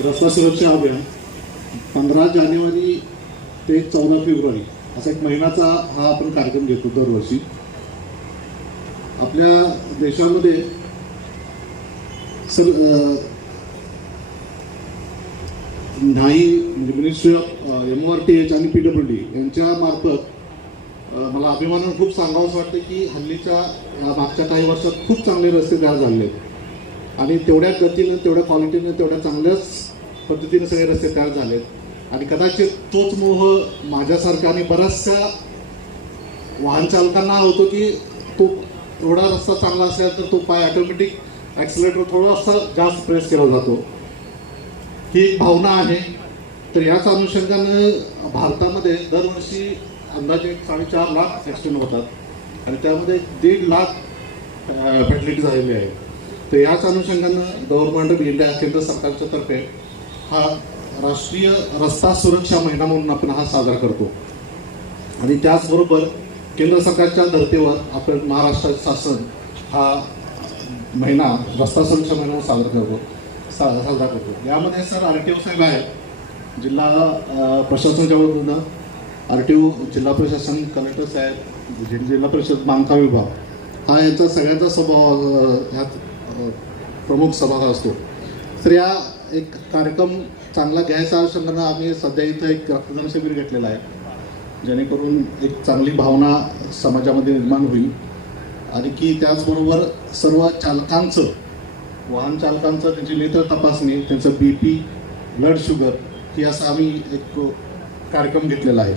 रस्ता सुरक्षा अभियान 15 जानेवारी ते 14 फेब्रुवारी असा एक महिन्याचा हा आपण कार्यक्रम घेतो दरवर्षी. आपल्या देशामध्ये न्हाई म्हणजे मिनिस्ट्री ऑफ MORTH आणि PWD यांच्या मार्फत मला अभिमानानं खूप सांगावंसं वाटतं की हल्लीच्या या मागच्या काही वर्षात खूप चांगले रस्ते तयार झाले आहेत आणि तेवढ्या गतीनं, तेवढ्या क्वालिटीनं, तेवढ्या चांगल्याच पद्धतीने सगळे रस्ते तयार झालेत. आणि कदाचित तोच मोह माझ्यासारखा आणि बऱ्याचशा वाहन चालकांना होतो की तो एवढा रस्ता चांगला असेल तर तो पाय ऑटोमॅटिक ॲक्सिलेटर थोडासा जास्त प्रेस केला जातो. ही एक भावना आहे. तर याच अनुषंगानं भारतामध्ये दरवर्षी अंदाजे 4.5 लाख ॲक्सिडेंट होतात आणि त्यामध्ये 1.5 लाख फॅटलिटी झालेली आहे. तर याच अनुषंगानं गव्हर्नमेंट ऑफ इंडिया केंद्र सरकारच्या तर्फे हा राष्ट्रीय रस्ता सुरक्षा महिना म्हणून आपण हा साजरा करतो. आणि त्याचबरोबर केंद्र सरकारच्या धर्तीवर आपण महाराष्ट्र शासन हा महिना रस्ता सुरक्षा महिना साजरा करतो. यामध्ये सर RTO साहेब आहेत, जिल्हा प्रशासनाच्या वतीनं RTO जिल्हा प्रशासन, कलेक्टर साहेब, जिल्हा परिषद बांधकाम विभाग हा याचा सगळ्यांचा ह्यात प्रमुख सहभाग असतो. तर या एक कार्यक्रम चांगला घ्यायचा अनुषंगानं आम्ही सध्या इथं एक रक्तदान शिबिर घेतलेलं आहे, जेणेकरून एक चांगली भावना समाजामध्ये निर्माण होईल. आणि की त्याचबरोबर सर्व चालकांचं, वाहन चालकांचं त्यांची नेत्र तपासणी, त्यांचं BP, ब्लड शुगर ही असं आम्ही एक कार्यक्रम घेतलेला आहे.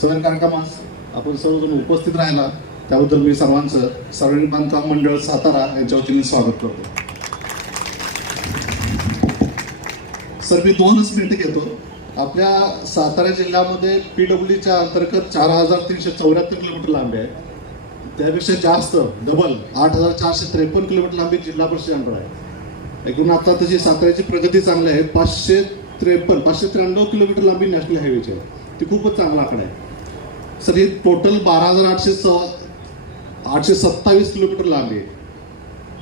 सदर कार्यक्रमास आपण सर्वजण उपस्थित राहिला त्याबद्दल मी सर्वांचं सार्वजनिक बांधकाम मंडळ सातारा यांच्या वतीने स्वागत करतो. सर मी 2च मिनिटं घेतो. आपल्या सातारा जिल्ह्यामध्ये PWDच्या अंतर्गत 4,374 किलोमीटर लांबी आहे. त्यापेक्षा जास्त डबल 8,453 किलोमीटर लांबी जिल्हा परिषद अंडर आहे. एकूण आता तशी साताऱ्याची प्रगती चांगली आहे. 593 किलोमीटर लांबी नॅशनल हायवेची आहे. ती खूपच चांगला आकडा आहे. सर ही टोटल 12,827 किलोमीटर लांबी आहे.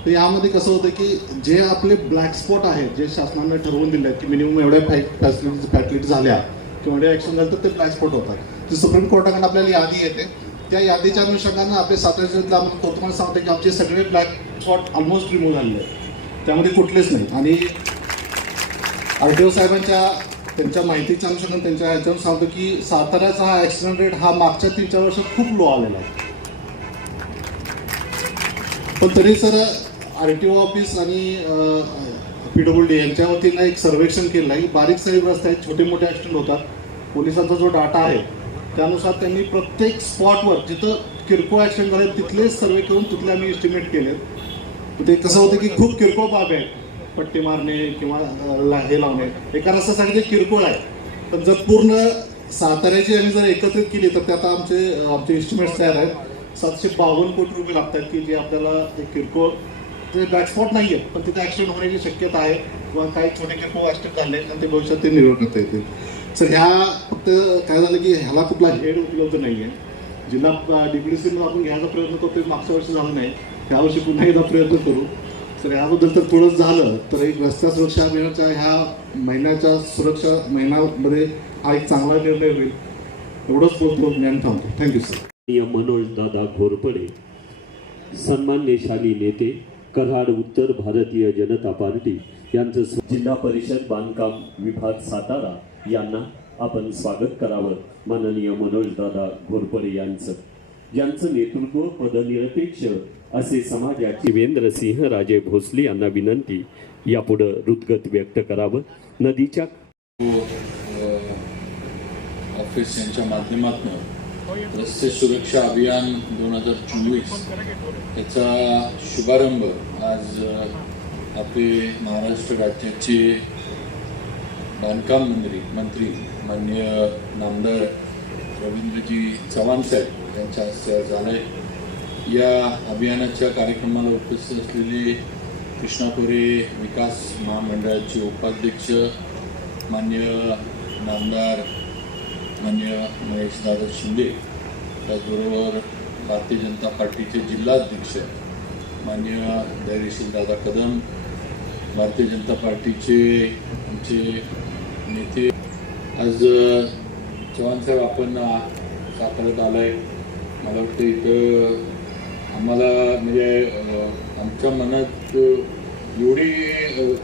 तर यामध्ये कसं होतं की जे आपले ब्लॅक स्पॉट आहेत, जे शासनाने ठरवून दिले आहेत की मिनिमम एवढ्या फॅसिलिटी झाल्या किंवा एवढ्या ॲक्शन झालं तर ते ब्लॅक स्पॉट होतात. ते सुप्रीम कोर्टाकडून आपल्याला यादी येते. त्या यादीच्या अनुषंगानं आपले सातारा जिल्ह्यातलं आपण कौतुकाने सांगतो की आमचे सगळे ब्लॅक स्पॉट ऑलमोस्ट रिमूव्ह झालेले आहेत, त्यामध्ये कुठलेच नाही. आणि RTO साहेबांच्या त्यांच्या माहितीच्या अनुषंगाने त्यांच्या ह्याच्यावर सांगतो की साताऱ्याचा हा ॲक्सिडेंट रेट हा मागच्या 3-4 वर्षात खूप लो आलेला आहे. पण तरी सर RTO ऑफिस आणि PWD यांच्या वतीनं एक सर्वेक्षण केलं आहे. बारीक सारीक रस्ते आहेत, छोटे मोठे ॲक्सिडेंट होतात. पोलिसांचा जो डाटा आहे त्यानुसार त्यांनी प्रत्येक स्पॉटवर जिथं किरकोळ ॲक्सिडेंट झाले तिथलेच सर्वे करून तिथले आम्ही एस्टिमेट केले. ते कसं होतं की खूप किरकोळ बाब आहे, पट्टी मारणे किंवा हे लावणे एका रस्त्यासाठी जे किरकोळ आहे. पण जर पूर्ण साताऱ्याची आम्ही जर एकत्रित केली तर त्यात आमचे एस्टिमेट्स तयार आहेत. 752 कोटी रुपये लागतात की जे आपल्याला एक किरकोळ ते बॅकस्पॉट नाही आहेत पण तिथे ॲक्सिडेंट होण्याची शक्यता आहे किंवा काही छोटे किरकोळ ॲक्सिडेंट झाले आणि ते भविष्यात ते निर्वहन करता येतील. सर ह्या फक्त काय झालं की ह्याला कुठला हेड उपलब्ध नाही आहे. जिल्हा DPDCला आपण घ्यायचा प्रयत्न करतो, मागच्या वर्षी झालं नाही, यावर्षी पुन्हा एकदा प्रयत्न करू. तर याबद्दल तर थोडंच झालं तर एक रस्ता सुरक्षा अभियानाच्या ह्या महिन्याच्या सुरक्षा महिन्यामध्ये हा एक चांगला निर्णय होईल. एवढंच बोलतो, ज्ञान थांबतो. Thank you sir. मनोज दादा घोरपडे, सन्मान्य शाली नेते, कराड उत्तर भारतीय जनता पार्टी यांचं जिल्हा परिषद बांधकाम विभाग सातारा यांना आपण स्वागत करावं. माननीय मनोज दादा घोरपडे यांचं नेतृत्व पदनिरपेक्ष असे समाजाचे शिवेंद्र सिंह राजे भोसले यांना विनंती यापुढे हृदगत व्यक्त करावं. नदीच्या ऑफिस यांच्या माध्यमातून रस्ते सुरक्षा अभियान 2024 याचा शुभारंभ आज आपले महाराष्ट्र राज्याचे बांधकाम मंत्री माननीय नामदार रवींद्रजी चव्हाण साहेब यांच्या हस्ते झालं आहे. या अभियानाच्या कार्यक्रमाला उपस्थित असलेले कृष्णापुरे विकास महामंडळाचे उपाध्यक्ष माननीय नामदार माननीय महेशदादा शिंदे, त्याचबरोबर भारतीय जनता पार्टीचे जिल्हाध्यक्ष माननीय धैर्यशील दादा कदम, भारतीय जनता पार्टीचे आमचे नेते आज चव्हाण साहेब आपण साताऱ्यात आलाय. मला वाटतं इथं आम्हाला म्हणजे आमच्या मनात एवढी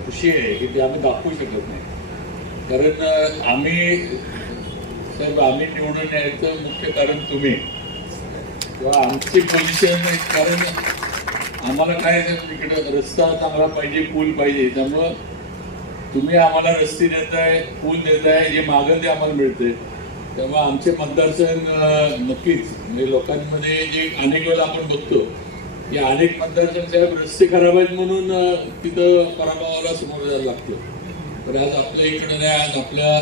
खुशी आहे की ती आम्ही दाखवू शकत नाही. कारण आम्ही निवडून यायचं मुख्य कारण तुम्ही किंवा आमची पोझिशन. कारण आम्हाला काय इकडे रस्ता चांगला पाहिजे, पूल पाहिजे, त्यामुळं तुम्ही आम्हाला रस्ते देताय, पूल देताय, जे मागेल ते आम्हाला मिळते. त्यामुळे आमचे मतदारसंघ नक्कीच म्हणजे लोकांमध्ये जे अनेक वेळेला आपण बघतो की अनेक मतदारसंघ साहेब रस्ते खराब आहेत म्हणून तिथं पराभवाला समोर जायला लागतं. पण आज आपल्या इकडं नाही, आज आपल्या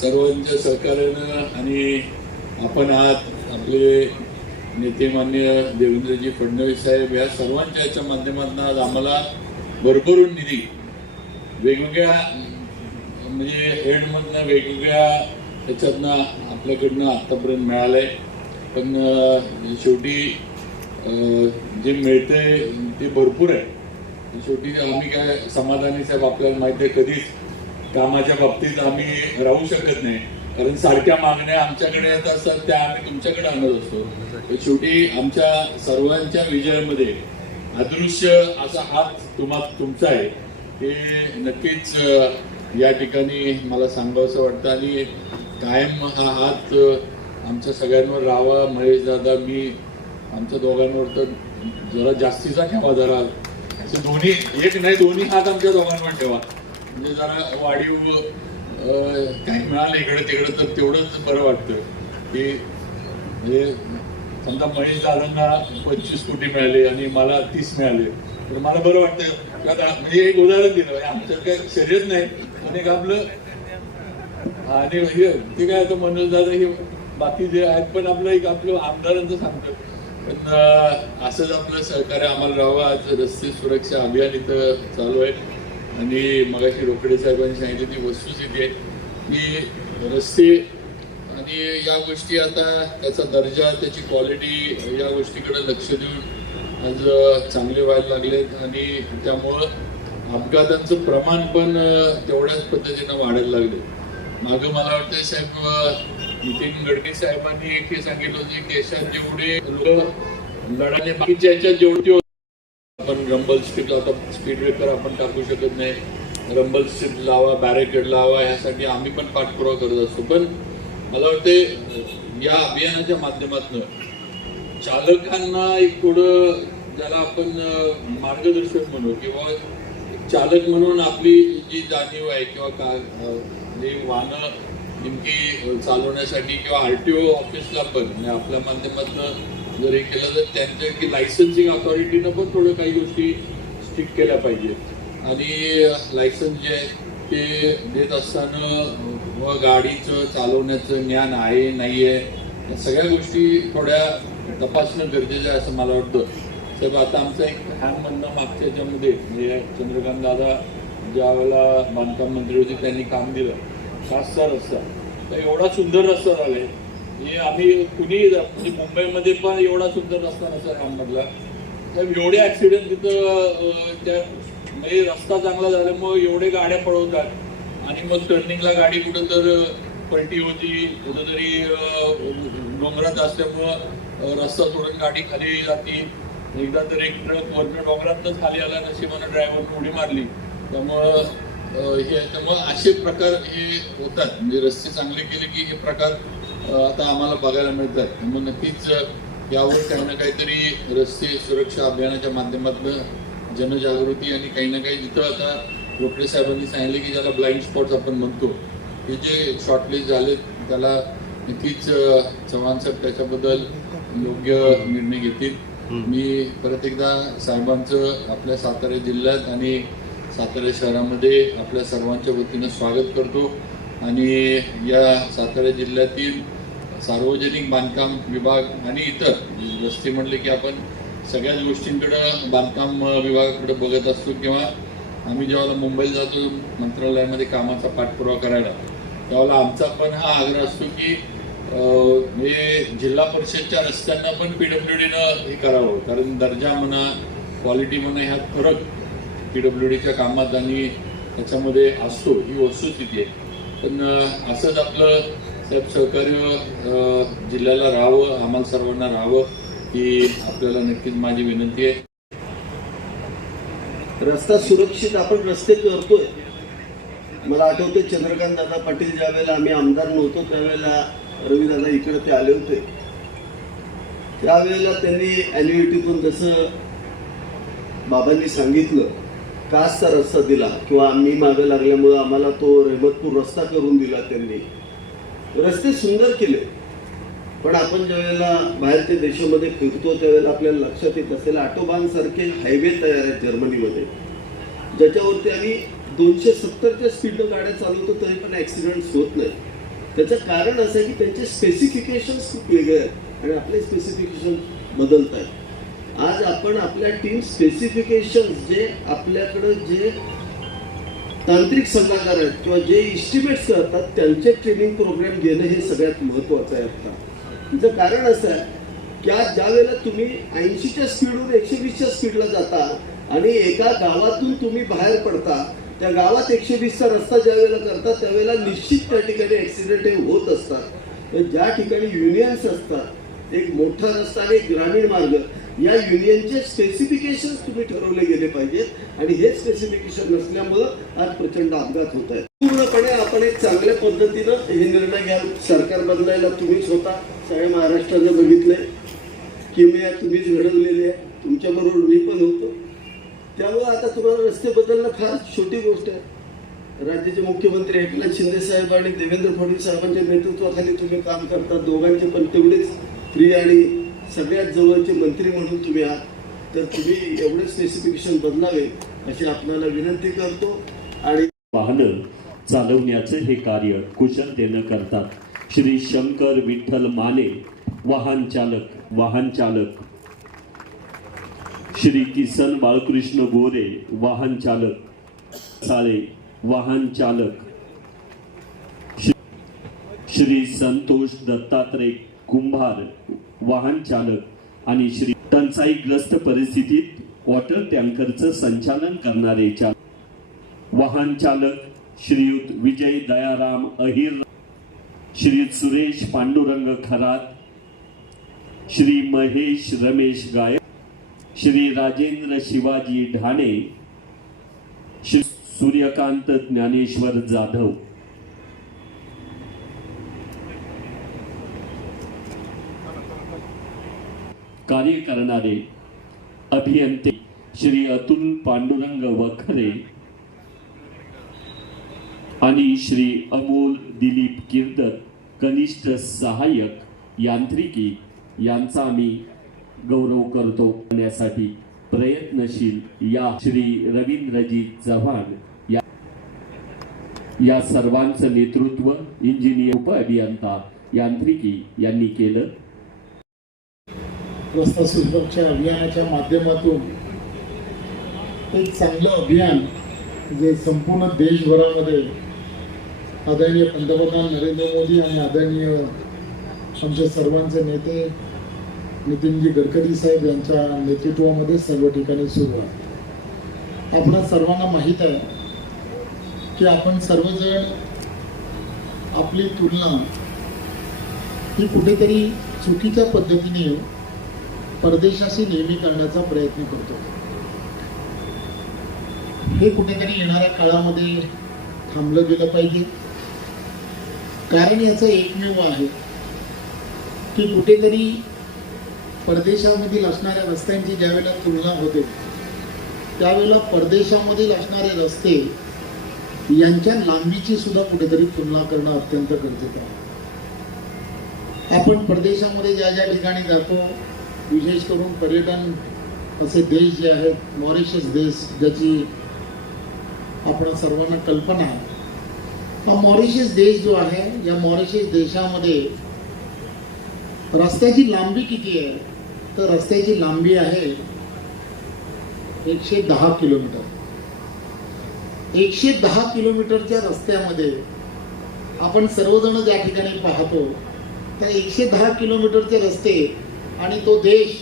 सर्वांच्या सहकार्यानं आणि आपण आज आपले नेते मान्य देवेंद्रजी फडणवीस साहेब या सर्वांच्या याच्या माध्यमातून आज आम्हाला भरभरून निधी वेगवेगळ्या म्हणजे हेडमधनं वेगवेगळ्या त्याच्यातनं आपल्याकडनं आत्तापर्यंत मिळालंय. पण शेवटी जे मिळतंय ते भरपूर आहे. शेवटी आम्ही काय समाधानी साहेब आपल्याला माहिती आहे कधीच कामाच्या बाबतीत आम्ही राहू शकत नाही. कारण सारख्या मागण्या आमच्याकडे येत असतात त्या आम्ही तुमच्याकडे आणत असतो. तर शेवटी आमच्या सर्वांच्या विजयामध्ये अदृश्य असा हात तुमचा आहे ते नक्कीच या ठिकाणी मला सांगावंसं वाटतं. आणि कायम हा हात आमच्या सगळ्यांवर राहावा. महेश दादा, मी, आमच्या दोघांवर तर जरा जास्तीचा ठेवा. जरा असे दोन्ही, एक नाही दोन्ही हात आमच्या दोघांवर ठेवा. म्हणजे जरा वाढीव काही मिळालं इकडे तिकडे तर तेवढंच बरं वाटतं की म्हणजे समजा महेश दादांना 25 कोटी मिळाले आणि मला 30 मिळाले तर मला बरं वाटतं. म्हणजे एक उदाहरण दिलं, आमचं काही शर्यत नाही आणि आपलं आणि ते काय आता मनोज दादा हे बाकी जे आहेत पण आपलं एक आपलं आमदारांचं सांगतं. पण असंच आपलं सहकार्य आम्हाला राहावं. आज रस्ते सुरक्षा अभियान इथं चालू आहे आणि मगाशी रोकडे साहेबांनी सांगितली ती वस्तुस्थिती आहे की रस्ते आणि या गोष्टी आता त्याचा दर्जा, त्याची क्वालिटी या गोष्टीकडे लक्ष देऊन आज चांगले व्हायला लागलेत. आणि त्यामुळं अपघातांचं प्रमाण पण तेवढ्याच पद्धतीनं वाढायला लागले. मागं मला वाटतं साहेब नितीन गडकरी साहेबांनी हे सांगितलं होतं की देशात जेवढे लोक लढाले बाकीच्या याच्यात जेवढी आपण रंबल स्ट्रीप आता स्पीड ब्रेकर आपण टाकू शकत नाही, रंबल स्ट्रीप लावा, बॅरिकेड लावा, यासाठी आम्ही पण पाठपुरावा करत असतो. पण मला वाटते या अभियानाच्या माध्यमातून चालकांना एक थोडं ज्याला आपण मार्गदर्शक म्हणू किंवा चालक म्हणून आपली जी जाणीव आहे किंवा वाहनं नेमकी चालवण्यासाठी किंवा RTO ऑफिसला पण म्हणजे आपल्या माध्यमातून जर हे केलं तर त्यांच्या की लायसन्सिंग अथॉरिटीनं पण थोडं काही गोष्टी स्ट्रिक्ट केल्या पाहिजेत. आणि लायसन्स जे आहे ते देत असताना व गाडीचं चालवण्याचं ज्ञान आहे नाही आहे या सगळ्या गोष्टी थोड्या तपासणं गरजेचं आहे असं मला वाटतं. साहेब आता आमचं एक हॅम म्हणणं मागच्या याच्यामध्ये म्हणजे चंद्रकांत दादा ज्या वेळेला बांधकाम मंत्री होते त्यांनी काम दिलं 7चा रस्ता, तर एवढा सुंदर रस्ता झालाय हे आम्ही कुणी म्हणजे मुंबईमध्ये पण एवढा सुंदर रस्ता नसा हॅममधला. तर एवढे ऍक्सिडेंट तिथं त्या म्हणजे रस्ता चांगला झाल्यामुळे एवढे गाड्या पळवतात आणि मग टर्निंगला गाडी कुठं तर पलटी होती, कुठंतरी डोंगरात असल्यामुळं रस्ता सोडून गाडी खाली जाती. एकदा तर एक ट्रक वरनं डोंगरातच खाली आला, नशिबानं ड्रायव्हरनं उडी मारली. त्यामुळं असे प्रकार हे होतात. म्हणजे रस्ते चांगले केले की हे प्रकार आता आम्हाला बघायला मिळतात. मग नक्कीच यावर काही ना काहीतरी रस्ते सुरक्षा अभियानाच्या माध्यमातून जनजागृती आणि काही ना काही जिथं आता रोकडे साहेबांनी सांगितले की ज्याला ब्लाइंड स्पॉट्स आपण म्हणतो हे जे शॉर्टलिस्ट झाले त्याला नक्कीच चव्हाण साहेब त्याच्याबद्दल योग्य निर्णय घेतील. मी परत एकदा साहेबांचं आपल्या सातारा जिल्ह्यात आणि सातारा शहरामध्ये आपल्या सर्वांच्या वतीनं स्वागत करतो. आणि या सातारा जिल्ह्यातील सार्वजनिक बांधकाम विभाग आणि इतर रस्ते म्हणले की आपण सगळ्याच गोष्टींकडं बांधकाम विभागाकडे बघत असतो. किंवा आम्ही जेव्हा मुंबईला जातो मंत्रालयामध्ये कामाचा पाठपुरावा करायला त्यावेळेला आमचा पण हा आग्रह असतो की हे जिल्हा परिषदच्या रस्त्यांना पण PWDनं हे करावं. कारण दर्जा म्हणा, क्वालिटी म्हणा ह्यात फरक PWDच्या कामात आणि त्याच्यामध्ये असतो, ही वस्तुस्थिती आहे. पण असंच आपलं साहेब सहकार्य जिल्ह्याला राहावं, आम्हाला सर्वांना राहावं, ही आपल्याला नक्कीच माझी विनंती आहे. रस्ता सुरक्षित आपण रस्ते करतोय. मला आठवते चंद्रकांत दादा पाटील ज्या वेळेला आम्ही आमदार नव्हतो त्यावेळेला रविदादा इकडे ते आले होते. त्यावेळेला त्यांनी ॲन्युइटीतून जसं बाबांनी सांगितलं कासचा रस्ता दिला किंवा आम्ही मागे लागल्यामुळं आम्हाला तो रहमतपूर रस्ता करून दिला. त्यांनी रस्ते सुंदर केले. पण आपण ज्या वेळेला बाहेरच्या देशामध्ये फिरतो त्यावेळेला आपल्याला लक्षात येत असेल ऑटोबान सारखे हायवे तयार आहेत जर्मनीमध्ये, ज्याच्यावरती आम्ही 270च्या स्पीडनं गाड्या चालवतो तरी पण ऍक्सिडेंट्स होत नाही. त्याचं कारण असं आहे की त्यांचे स्पेसिफिकेशन्स खूप वेगळे आहेत आणि आपले स्पेसिफिकेशन बदलत आहेत. आज आपण आपल्या टीम स्पेसिफिकेशन्स जे आपल्याकडे जे तांत्रिक सल्लागार आहेत किंवा जे इस्टिमेट्स करतात त्यांचे ट्रेनिंग प्रोग्राम घेणं हे सगळ्यात महत्त्वाचं आहे. आता तिचं कारण असं आहे की आज ज्या वेळेला तुम्ही 80च्या स्पीडवरून 120च्या स्पीडला जाता आणि एका गावातून तुम्ही बाहेर पडता, त्या गावात 120चा रस्ता ज्या वेळेला करता त्यावेळेला निश्चित त्या ठिकाणी ऍक्सिडेंट हे होत असतात. ज्या ठिकाणी युनियन्स असतात, एक मोठा रस्ता आणि एक ग्रामीण मार्ग, या युनियनचे स्पेसिफिकेशन्स तुम्ही ठरवले गेले पाहिजेत आणि हे स्पेसिफिकेशन नसल्यामुळं आज प्रचंड अपघात होत आहेत. पूर्णपणे आपण एक चांगल्या पद्धतीनं हे निर्णय घ्याल. सरकार बदलायला तुम्हीच होता, सगळ्या महाराष्ट्रानं बघितलंय. किमया तुम्हीच घडवलेली आहे, तुमच्याबरोबर मी पण होतो. त्यामुळं आता तुम्हाला रस्ते बदलणं फार छोटी गोष्ट आहे. राज्याचे मुख्यमंत्री एकनाथ शिंदे साहेब आणि देवेंद्र फडणवीस साहेबांच्या नेतृत्वाखाली तुम्ही काम करता. दोघांचे पण तेवढेच प्रिय आणि सगळ्यात जवळचे मंत्री म्हणून तुम्ही आहात. तर तुम्ही एवढे स्पेसिफिकेशन बदलावे अशी आपल्याला विनंती करतो. आणि वाहनं चालवण्याचे हे कार्य कुशलतेनं करतात श्री शंकर विठ्ठल माने वाहन चालक, श्री किसन बाळकृष्ण गोरे वाहन चालक, साळे वाहन चालक, श्री संतोष दत्तात्रय कुंभार वाहन चालक आणि श्री टंचाईग्रस्त परिस्थितीत वॉटर टँकरचं संचालन करणारे चालक वाहन चालक श्रीयुत विजय दयाराम अहिर, श्रीयुत सुरेश पांडुरंग खरात, श्री महेश रमेश गायक, श्री राजेंद्र शिवाजी ढाणे, श्री सूर्यकांत ज्ञानेश्वर जाधव. कार्य करणारे अभियंते श्री अतुल पांडुरंग वखरे आणि श्री अमोल दिलीप किर्दत कनिष्ठ सहाय्यक यांत्रिकी यांचा आम्ही गौरव करतो. करण्यासाठी प्रयत्नशील या श्री रवींद्रजी चव्हाण या सर्वांचं नेतृत्व इंजिनियर उप अभियंता यांत्रिकी यांनी केलं. रस्ता सुरक्षा अभियानाच्या माध्यमातून एक चांगलं अभियान जे संपूर्ण देशभरामध्ये आदरणीय पंतप्रधान नरेंद्र मोदी आणि आदरणीय आमच्या सर्वांचे नेते नितीनजी गडकरी साहेब यांच्या नेतृत्वामध्ये सर्व ठिकाणी सुरू आहे. आपणा सर्वांना माहीत आहे की आपण सर्वजण आपली तुलना ही कुठेतरी चुकीच्या पद्धतीने परदेशाशी नेहमी करण्याचा प्रयत्न करतो. हे कुठेतरी येणाऱ्या काळामध्ये थांबलं गेलं पाहिजे. कारण याचं एकमेव आहे की कुठेतरी परदेशामधील असणाऱ्या रस्त्यांची ज्यावेळेला तुलना होते त्यावेळेला परदेशामधील असणारे रस्ते यांच्या लांबीची सुद्धा कुठेतरी तुलना करणं अत्यंत गरजेचं आहे. आपण परदेशामध्ये ज्या ज्या ठिकाणी जातो, विशेष करून पर्यटन असे देश जे आहेत, मॉरिशस देश ज्याची आपण सर्वांना कल्पना आहे, हा मॉरिशस देश जो आहे, या मॉरिशस देशामध्ये रस्त्याची लांबी किती आहे तर रस्त्याची लांबी आहे 110 किलोमीटर. 110 किलोमीटरच्या रस्त्यामध्ये आपण सर्वजण ज्या ठिकाणी पाहतो त्या 110 किलोमीटरचे रस्ते आणि तो देश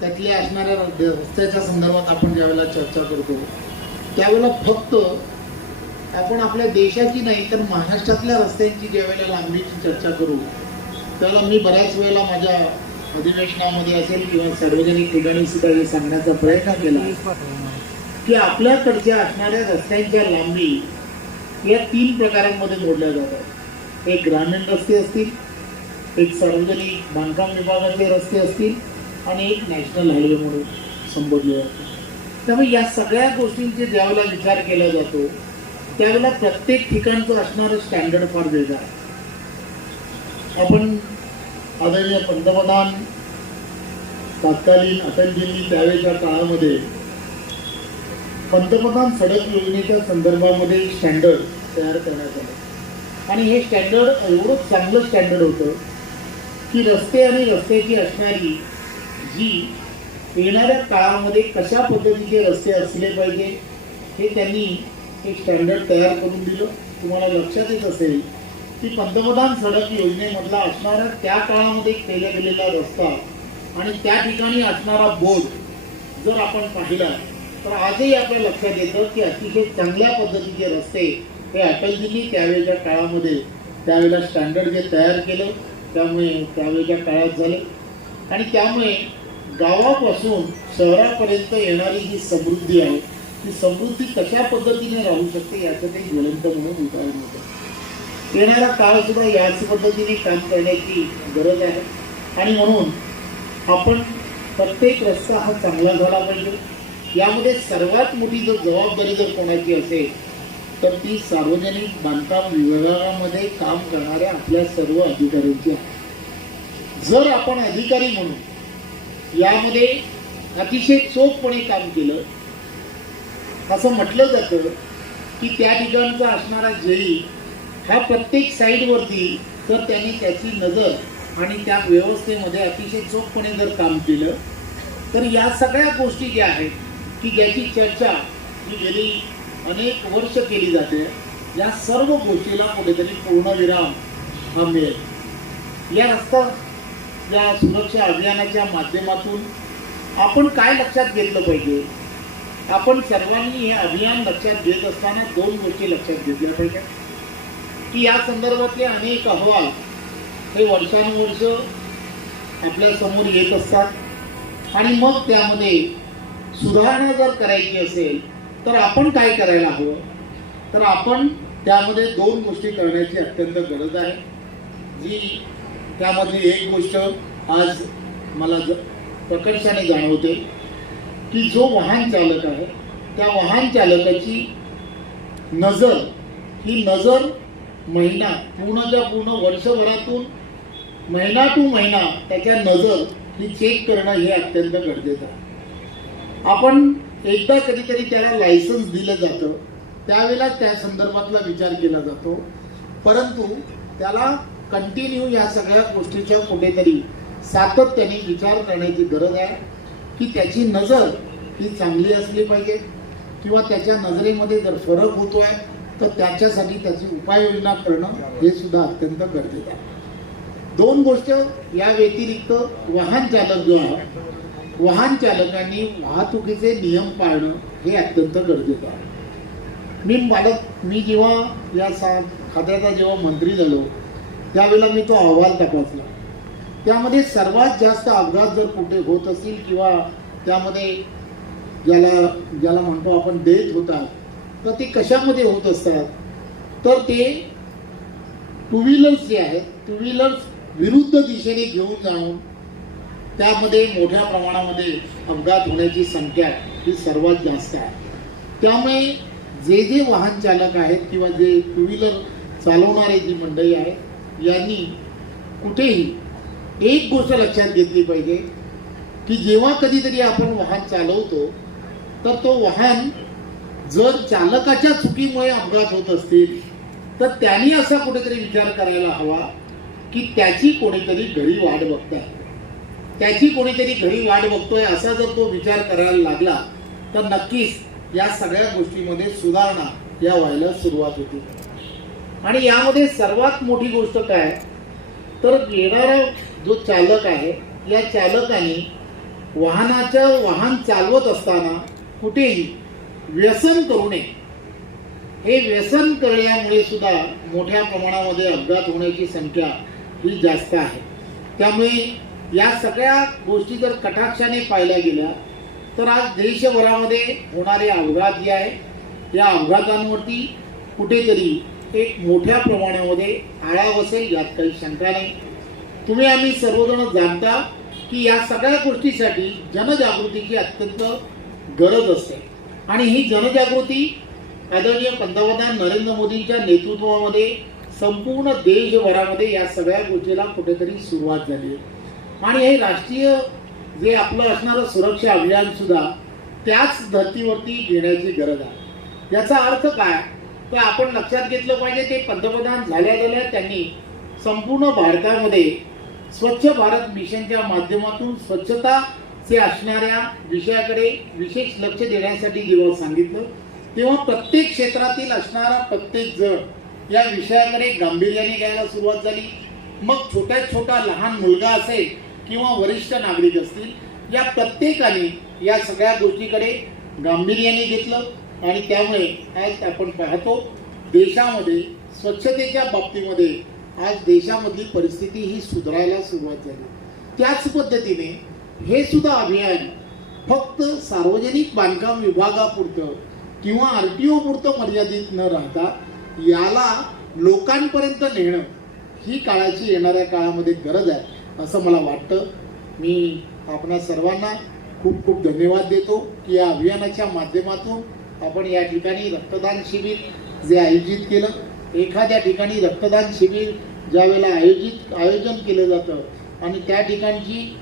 त्यातल्या असणाऱ्या रस्त्याच्या संदर्भात आपण ज्यावेळेला चर्चा करतो त्यावेळेला फक्त आपण आपल्या देशाची नाही तर महाराष्ट्रातल्या रस्त्यांची ज्यावेळेला लांबीची चर्चा करू त्यावेळेला मी बऱ्याच वेळेला माझ्या अधिवेशनामध्ये असेल किंवा सार्वजनिक ठिकाणी सुद्धा हे सांगण्याचा प्रयत्न केला की आपल्याकडच्या असणाऱ्या रस्त्यांच्या लांबी या 3 प्रकारांमध्ये मोडल्या जातात. एक ग्रामीण रस्ते असतील, एक सार्वजनिक बांधकाम विभागाचे रस्ते असतील आणि एक नॅशनल हायवे म्हणून संबोधले जाते. त्यामुळे या सगळ्या गोष्टींचे ज्यावेळेला विचार केला जातो त्यावेळेला प्रत्येक ठिकाणचं असणारं स्टँडर्ड फार वेगळं आहे. आपण आदरणीय पंतप्रधान तत्कालीन अटलजींनी त्यावेळेच्या काळामध्ये पंतप्रधान सडक योजनेच्या संदर्भामध्ये स्टँडर्ड तयार करण्यात आलं आणि हे स्टँडर्ड एवढं चांगलं स्टँडर्ड होतं की रस्ते आणि रस्त्याची असणारी जी येणाऱ्या काळामध्ये कशा पद्धतीचे रस्ते असले पाहिजे हे त्यांनी एक स्टँडर्ड तयार करून दिलं. तुम्हाला लक्षात येत असेल की पंतप्रधान सडक योजनेमधला असणारा त्या काळामध्ये केला गेलेला रस्ता आणि त्या ठिकाणी असणारा बोर्ड जर आपण पाहिला तर आजही आपल्या लक्षात येतं की अतिशय चांगल्या पद्धतीचे रस्ते हे अटलजींनी त्यावेळेच्या काळामध्ये त्यावेळेला स्टँडर्ड जे तयार केलं त्यामुळे त्यावेळेच्या काळात झाले आणि त्यामुळे गावापासून शहरापर्यंत येणारी जी समृद्धी आहे ती समृद्धी कशा पद्धतीने राहू शकते याचं ते ज्वलंत म्हणून उदाहरण होतं. येणारा काळ सुद्धा याच पद्धतीने काम करण्याची गरज आहे आणि म्हणून आपण प्रत्येक रस्ता हा चांगला झाला पाहिजे. यामध्ये सर्वात मोठी जर जबाबदारी जर कोणाची असेल तर ती सार्वजनिक बांधकाम विभागामध्ये काम करणाऱ्या आपल्या सर्व अधिकाऱ्यांची आहे. जर आपण अधिकारी म्हणून यामध्ये अतिशय चोखपणे काम केलं असं म्हटलं जातं की त्या ठिकाणचा असणारा जेई हा प्रत्येक साईडवरती जर त्यांनी त्याची नजर आणि त्या व्यवस्थेमध्ये अतिशय चोखपणे जर काम केलं तर या सगळ्या गोष्टी ज्या आहेत की ज्याची चर्चा जी गेली अनेक वर्ष केली जाते या सर्व गोष्टीला कुठेतरी पूर्णविराम हा मिळेल. या रस्ता या सुरक्षा अभियानाच्या माध्यमातून आपण काय लक्षात घेतलं पाहिजे. आपण सर्वांनी हे अभियान लक्षात घेत असताना 2 गोष्टी लक्षात घेतल्या पाहिजे की या संदर्भातले अनेक अहवाल हे वर्षानुवर्ष आपल्या समोर येत असतात आणि मग त्यामध्ये सुधारणा जर करायची असेल तर आपण काय करायला हवं तर आपण त्यामध्ये 2 गोष्टी करण्याची अत्यंत गरज आहे. जी त्यामधली एक गोष्ट आज मला प्रकर्षाने जाणवते की जो वाहन चालक आहे त्या वाहन चालकाची नजर ही नजर महिना पूर्णच्या पूर्ण वर्षभरातून महिना टू महिना त्याच्या नजर ही चेक करणं हे अत्यंत गरजेचं आहे. आपण एकदा कधीतरी त्याला लायसन्स दिलं जातं त्यावेळेला त्या संदर्भातला विचार केला जातो परंतु त्याला कंटिन्यू या सगळ्या गोष्टीच्या कुठेतरी सातत्याने विचार करण्याची गरज आहे की त्याची नजर ही चांगली असली पाहिजे किंवा त्याच्या नजरेमध्ये जर फरक होतो आहे तर त्याच्यासाठी त्याची उपाययोजना करणं हे सुद्धा अत्यंत गरजेचं आहे. 2 गोष्ट या व्यतिरिक्त वाहन चालक जो आहे वाहन चालकांनी वाहतुकीचे नियम पाळणं हे अत्यंत गरजेचं आहे. मी जेव्हा या खात्याचा जेव्हा मंत्री झालो त्यावेळेला मी तो अहवाल तपासला. त्यामध्ये सर्वात जास्त अपघात जर कुठे होत असतील किंवा त्यामध्ये ज्याला म्हणतो आपण डेथ होतात तर ते कशामध्ये होत असतात तर ते 2 व्हीलर्स जे आहेत 2 व्हीलर्स विरुद्ध दिशेने घेऊन जाऊन त्यामध्ये मोठ्या प्रमाणामध्ये अपघात होण्याची संख्या ही सर्वात जास्त आहे. त्यामुळे जे वाहन चालक आहेत किंवा जे 2 व्हीलर चालवणारे जी मंडळी आहेत यांनी कुठेही एक गोष्ट लक्षात घेतली पाहिजे की जेव्हा कधीतरी आपण वाहन चालवतो तर तो वाहन जर चालकाच्या चुकीमुळे अपघात होत असतील तर त्यांनी असा कुठेतरी विचार करायला हवा की त्याची कोणीतरी घरी वाट बघताय त्याची कोणीतरी घरी वाट बघतोय असा जर तो विचार करायला लागला तर नक्कीच या सगळ्या गोष्टीमध्ये सुधारणा या व्हायला सुरुवात होते. आणि यामध्ये सर्वात मोठी गोष्ट काय तर येणारा जो चालक आहे या चालकाने वाहन चालवत असताना कुठेही व्यसन करू नये. हे व्यसन करण्यामुळे सुद्धा मोठ्या प्रमाणामध्ये अपघात होण्याची संख्या ही जास्त आहे. त्यामुळे या सगळ्या गोष्टी जर कटाक्षाने पाहिल्या गेल्या तर आज देशभरामध्ये होणारे अपघात जे आहे या अपघातांवरती कुठेतरी एक मोठ्या प्रमाणामध्ये आळा बसेल यात काही शंका नाही. तुम्ही आम्ही सर्वजण जाणता की या सगळ्या गोष्टीसाठी जनजागृतीची अत्यंत गरज असते आणि ही जनजागृती आदरणीय पंतप्रधान नरेंद्र मोदींच्या नेतृत्वामध्ये संपूर्ण देशभरामध्ये या सगळ्या गोष्टीला कुठेतरी सुरुवात झाली आहे आणि हे राष्ट्रीय जे आपलं असणारं सुरक्षा अभियान सुद्धा त्याच धर्तीवरती घेण्याची गरज आहे. याचा अर्थ काय तर आपण लक्षात घेतलं पाहिजे ते पंतप्रधान झाल्या त्यांनी संपूर्ण भारतामध्ये स्वच्छ भारत मिशनच्या माध्यमातून स्वच्छताचे असणाऱ्या विषयाकडे विशेष लक्ष देण्यासाठी जेव्हा सांगितलं तेव्हा प्रत्येक क्षेत्रातील असणारा प्रत्येक जण या विषयाकडे गांभीर्याने घ्यायला सुरुवात झाली. मग छोटा लहान मुलगा असेल किंवा वरिष्ठ नागरिक असतील या प्रत्येकाने या सगळ्या गोष्टीकडे गांभीर्याने घेतलं आणि त्यामुळे आज आपण पाहतो देशामध्ये स्वच्छतेच्या बाबतीमध्ये आज देशामधली परिस्थिती ही सुधारायला सुरुवात झाली. त्याच पद्धतीने हे सुद्धा अभियान फक्त सार्वजनिक बांधकाम विभागापुरतं किंवा RTO पुरतं मर्यादित न राहता याला लोकांपर्यंत नेणं ही काळाची येणाऱ्या काळामध्ये गरज आहे असं मला वाटतं. मी आपणा सर्वांना खूप खूप धन्यवाद देतो की या अभियानाच्या माध्यमातून आपण या ठिकाणी रक्तदान शिबिर जे आयोजित केलं. एखाद्या ठिकाणी रक्तदान शिबिर ज्यावेळेला आयोजन केलं जातं आणि त्या ठिकाणची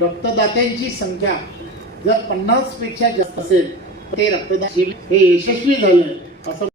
रक्तदात्यांची संख्या जर 50 पेक्षा जास्त असेल तर ते रक्तदान शिबिर हे यशस्वी झालं असं